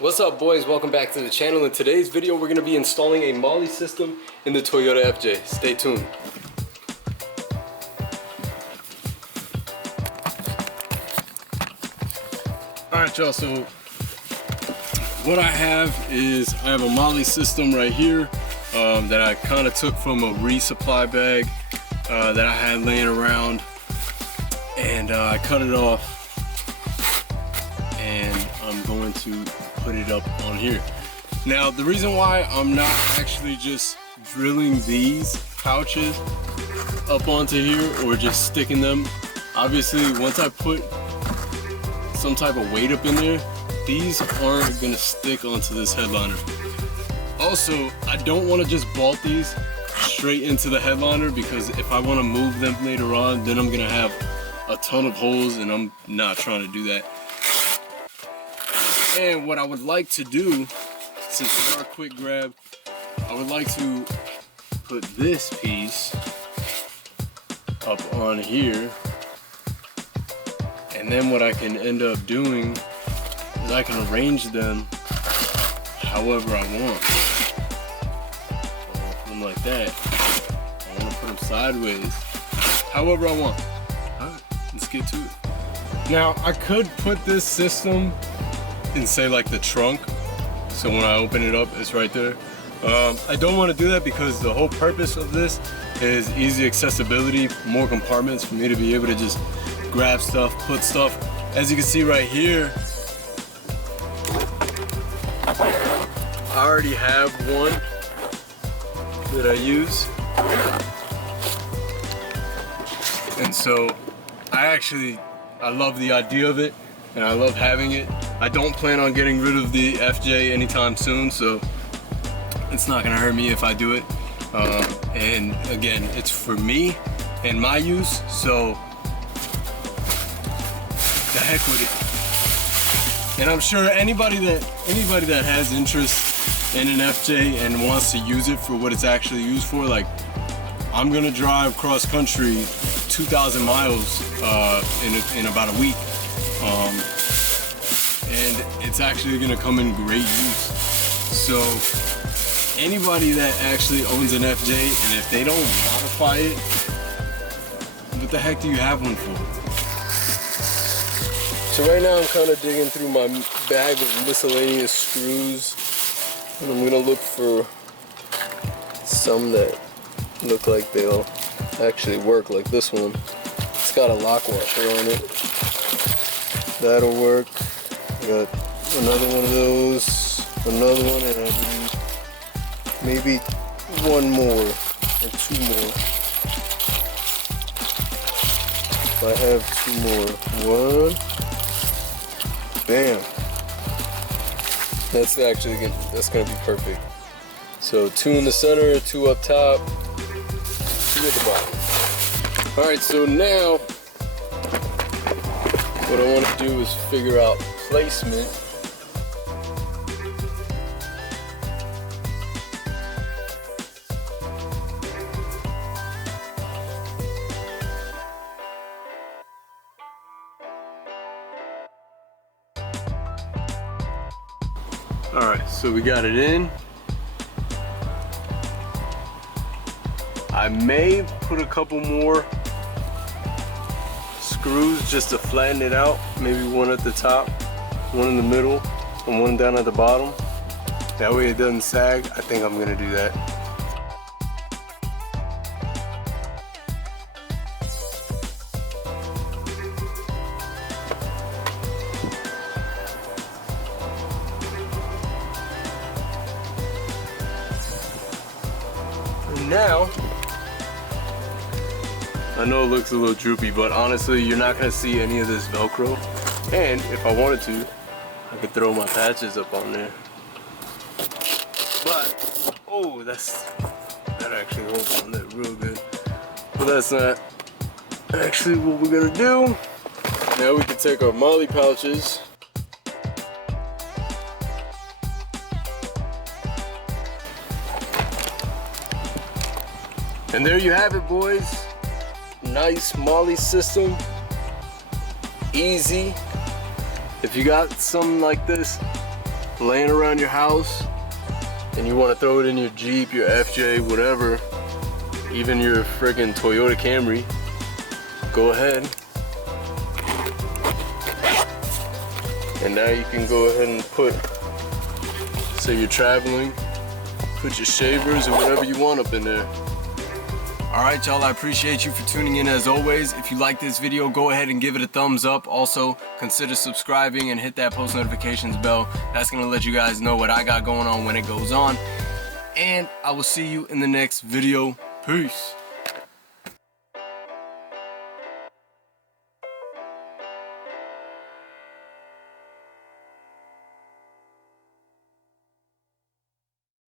What's up, boys? Welcome back to the channel. In today's video we're going to be installing a MOLLE system in the Toyota FJ. Stay tuned. Alright y'all, so what I have is I have a MOLLE system right here that I kind of took from a resupply bag that I had laying around, and I cut it off and I'm going to put it up on here. Now the reason why I'm not actually just drilling these pouches up onto here or just sticking them, obviously once I put some type of weight up in there, these aren't gonna stick onto this headliner. Also, I don't want to just bolt these straight into the headliner, because if I want to move them later on, then I'm gonna have a ton of holes and I'm not trying to do that. And what I would like to do, since we are a quick grab, I would like to put this piece up on here, and then what I can end up doing is I can arrange them however I want. I want to put them like that. I want to put them sideways, however I want. Alright, let's get to it. Now I could put this system in, say, like the trunk, so when I open it up it's right there. I don't want to do that because the whole purpose of this is easy accessibility, more compartments for me to be able to just grab stuff, put stuff. As you can see right here, I already have one that I use, and so I love the idea of it and I love having it. I don't plan on getting rid of the FJ anytime soon, so it's not gonna hurt me if I do it. And again, it's for me and my use, so the heck with it. And I'm sure anybody that has interest in an FJ and wants to use it for what it's actually used for, like I'm gonna drive cross country 2,000 miles in about a week. And it's actually gonna come in great use. So anybody that actually owns an FJ, and if they don't modify it, what the heck do you have one for? So right now I'm kind of digging through my bag of miscellaneous screws, and I'm gonna look for some that look like they'll actually work, like this one. It's got a lock washer on it. That'll work. Got another one of those, another one, and I need maybe one more or two more. If I have two more, one, bam. That's gonna be perfect. So two in the center, two up top, two at the bottom. All right, so now what I want to do is figure out placement. Alright, so we got it in. I may put a couple more screws just to flatten it out, maybe one at the top, one in the middle, and one down at the bottom. That way it doesn't sag. I think I'm gonna do that. And now, I know it looks a little droopy, but honestly, you're not gonna see any of this Velcro. And if I wanted to, I could throw my patches up on there. But, oh, that actually holds on there real good. But that's not actually what we're gonna do. Now we can take our MOLLE pouches. And there you have it, boys. Nice MOLLE system. Easy. If you got something like this, laying around your house and you want to throw it in your Jeep, your FJ, whatever, even your friggin' Toyota Camry, go ahead. And now you can go ahead and put, say you're traveling, put your shavers or whatever you want up in there. Alright y'all, I appreciate you for tuning in as always. If you like this video, go ahead and give it a thumbs up. Also, consider subscribing and hit that post notifications bell. That's going to let you guys know what I got going on when it goes on. And I will see you in the next video. Peace.